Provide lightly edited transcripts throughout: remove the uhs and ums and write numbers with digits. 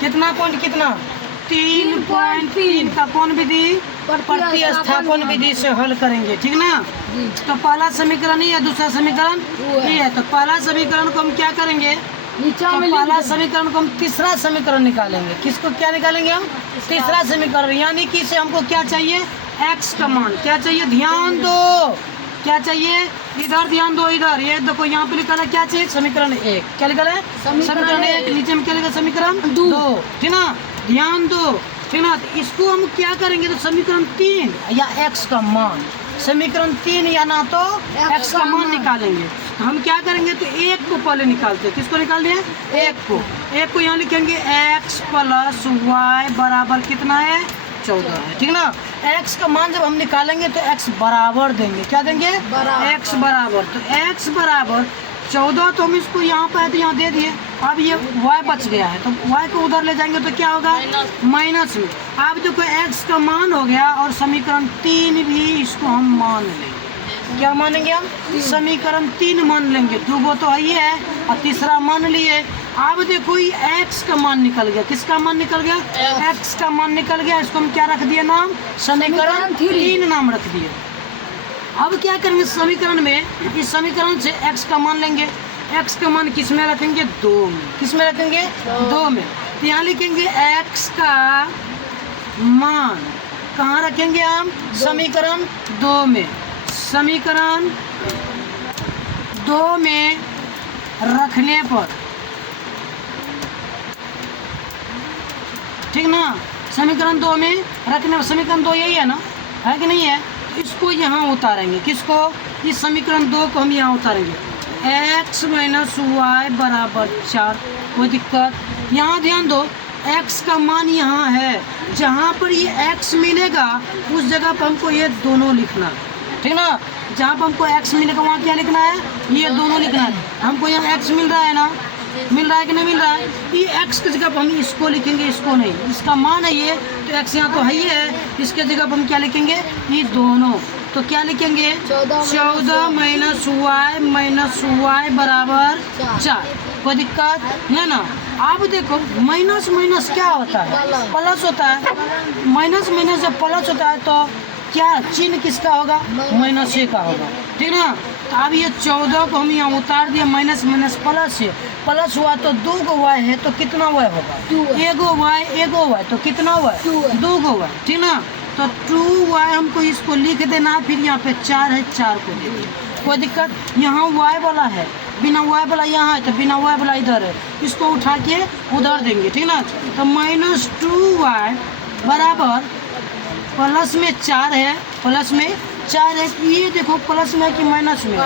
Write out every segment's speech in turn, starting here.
कितना पॉइंट कितना 3.3 का कौन विधि प्रतिस्थापन विधि से हल करेंगे, ठीक ना। तो पहला समीकरण ही है, दूसरा समीकरण ये है। तो पहला समीकरण को हम क्या करेंगे, तो पहला समीकरण को हम तीसरा समीकरण निकालेंगे। किसको क्या निकालेंगे हम, तीसरा समीकरण। यानी कि इसे हमको क्या चाहिए, x का मान क्या चाहिए, ध्यान दो क्या चाहिए, इधर ध्यान दो, इधर ये देखो यहाँ पे लिखा है क्या चाहिए, समीकरण 1। क्या लिखा है, समीकरण 1। नीचे में क्या लिखा, समीकरण 2, ठीक ना, ध्यान दो, ठीक ना। तो इसको हम क्या करेंगे, तो समीकरण 3 या x का मान, समीकरण 3 या ना तो x का मान निकालेंगे। तो हम क्या करेंगे, तो 1 को पहले निकालते हैं। किसको निकाल दिया, 1 को यहाँ लिखेंगे x प्लस वाई बराबर कितना है, 14 है, ठीक ना। x का मान जब हम निकालेंगे तो x बराबर देंगे, क्या देंगे, x बराबर। तो x बराबर 14, तो हम इसको यहाँ पे है तो यहाँ दे दिए। अब ये y बच गया है, तो y को उधर ले जाएंगे तो क्या होगा, माइनस में। अब देखो x का मान हो गया, और समीकरण 3 भी इसको हम मान लेंगे। क्या मानेंगे हम, समीकरण 3 मान लेंगे। 2 गो तो है और तीसरा मान लिए। अब देखो ये x का मान निकल गया, किसका मान निकल गया, x का मान निकल गया। इसको हम क्या रख दिए नाम, समीकरण 3 नाम रख दिए। अब क्या करेंगे, समीकरण में इस समीकरण से x का मान लेंगे। x का मान किस में रखेंगे, 2 में। किस में रखेंगे, 2 में। तो यहाँ लिखेंगे x का मान कहाँ रखेंगे हम, समीकरण 2 में। समीकरण 2 में रखने पर, ठीक ना, समीकरण 2 में रखने पर, समीकरण 2 यही है ना, है कि नहीं है। इसको यहाँ उतारेंगे, किसको, इस समीकरण 2 को हम यहाँ उतारेंगे। x माइनस वाई बराबर 4, कोई दिक्कत। यहाँ ध्यान दो, x का मान यहाँ है, जहाँ पर ये x मिलेगा उस जगह पर हमको ये दोनों लिखना, ठीक ना। जहाँ पर हमको x मिलेगा वहाँ क्या लिखना है, ये दोनों लिखना है। हमको यहाँ x मिल रहा है ना, मिल रहा है कि नहीं मिल रहा है, ये x की जगह पर हम इसको लिखेंगे, इसको नहीं। इसका मान है ये, तो x यहाँ तो है ही है, इसके जगह पर हम क्या लिखेंगे, ये दोनों। तो क्या लिखेंगे, 14 माइनस वाई बराबर 4, कोई दिक्कत नहीं ना। अब देखो माइनस माइनस क्या होता है, प्लस होता है। माइनस माइनस जब प्लस होता है तो क्या चिन्ह किसका होगा, माइनस ए का होगा, ठीक ना। तो अब ये 14 को हम यहाँ उतार दिए, माइनस माइनस प्लस है, प्लस हुआ तो 2 गो वाई है, तो कितना वाई होगा, एगो वाई, तो कितना वाई, 2 गो वाई, ठीक ना। तो 2 वाई हमको इसको लिख देना, फिर यहाँ पे 4 है, 4 को दे दिए, कोई दिक्कत। यहाँ वाई वाला है, बिना वाई वाला यहाँ है, तो बिना वाई वाला इधर है, इसको उठा के उधर देंगे, ठीक ना। तो माइनस 2 वाई बराबर प्लस में 4 है, प्लस में 4 है। ये देखो प्लस में कि माइनस में,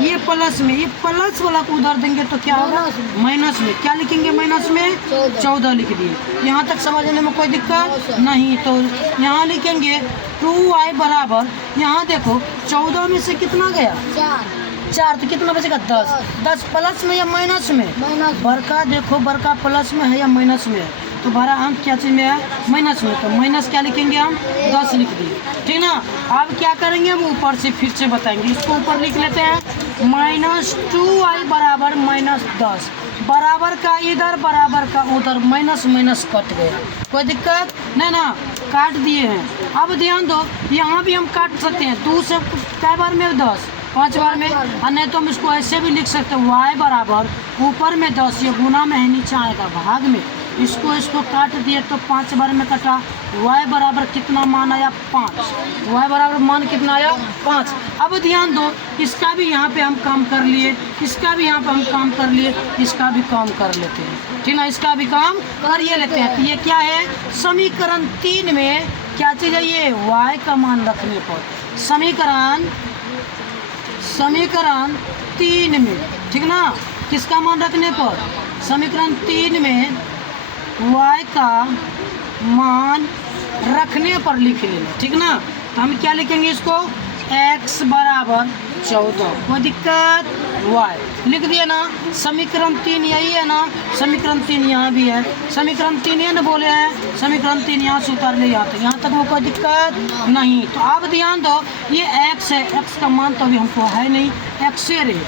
ये प्लस में, ये प्लस वाला को उधर देंगे तो क्या होगा, माइनस में। क्या लिखेंगे, माइनस में 14 लिख दिए। यहाँ तक समझने में कोई दिक्कत नहीं। तो यहाँ लिखेंगे 2y बराबर, यहाँ देखो 14 में से कितना गया, 4, तो कितना बचेगा, 10 प्लस में या माइनस में, बड़का देखो, बड़का प्लस में है या माइनस में है, तो बड़ा अंक क्या चीज में है, माइनस में। तो माइनस क्या लिखेंगे हम, 10 लिख दिए, ठीक ना। अब क्या करेंगे हम, ऊपर से फिर से बताएंगे, इसको ऊपर लिख लेते हैं। माइनस 2y बराबर माइनस 10, बराबर का इधर बराबर का उधर, माइनस माइनस कट गया, कोई दिक्कत नहीं ना, काट दिए हैं। अब ध्यान दो, यहाँ भी हम काट सकते हैं, 2 से कै बार में 10, 5 बार में। और नहीं तो हम इसको ऐसे भी लिख सकते हैं, y बराबर ऊपर में 10, ये गुना में है, नीचे आएगा भाग में, इसको काट दिए तो 5 बार में कटा। y बराबर कितना मान आया, 5, y बराबर मान कितना आया, 5। अब ध्यान दो, इसका भी यहाँ पे हम काम कर लिए, इसका भी यहाँ पे हम काम कर लिए, इसका भी काम कर लेते हैं, ठीक ना, इसका भी काम कर ये लेते हैं। तो ये क्या है, समीकरण 3 में क्या चीज़ है, ये y का मान रखने पर, समीकरण 3 में, ठीक ना, किसका मान रखने पर, समीकरण 3 में y का मान रखने पर लिख लेना, ठीक ना। तो हम क्या लिखेंगे इसको, x बराबर 14, कोई दिक्कत, y लिख दिया ना। समीकरण 3 यही है ना, समीकरण 3 यहाँ भी है, समीकरण 3 ये ना बोले हैं, समीकरण 3 यहाँ से उतार ले, यहाँ तक वो कोई दिक्कत नहीं। तो अब ध्यान दो, ये x है, x का मान तो अभी हमको है नहीं, x से रहे,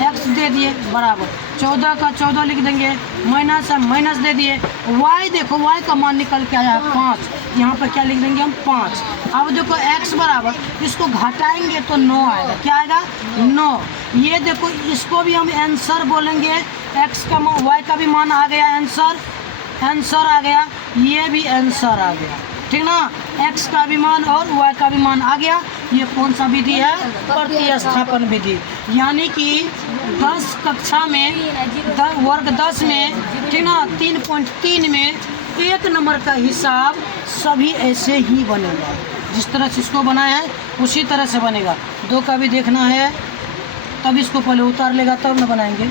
एक्स दे दिए बराबर 14 का 14 लिख देंगे, माइनस है माइनस दे दिए, वाई देखो वाई का मान निकल के आया है 5, यहाँ पर क्या लिख देंगे हम 5। अब देखो एक्स बराबर इसको घटाएंगे तो 9 आएगा, क्या आएगा 9। ये देखो इसको भी हम आंसर बोलेंगे, एक्स का मान वाई का भी मान आ गया आंसर आ गया, ये भी आंसर आ गया, ठीक ना। एक्स का भी मान और वाई का भी मान आ गया। ये कौन सा विधि है, प्रतिस्थापन विधि। यानी कि 10 कक्षा में वर्ग 10 में, ठीक ना, 3.3 में 1 नंबर का हिसाब सभी ऐसे ही बनेगा, जिस तरह से इसको बनाया है उसी तरह से बनेगा। 2 का भी देखना है, तब इसको पहले उतार लेगा तब न बनाएंगे।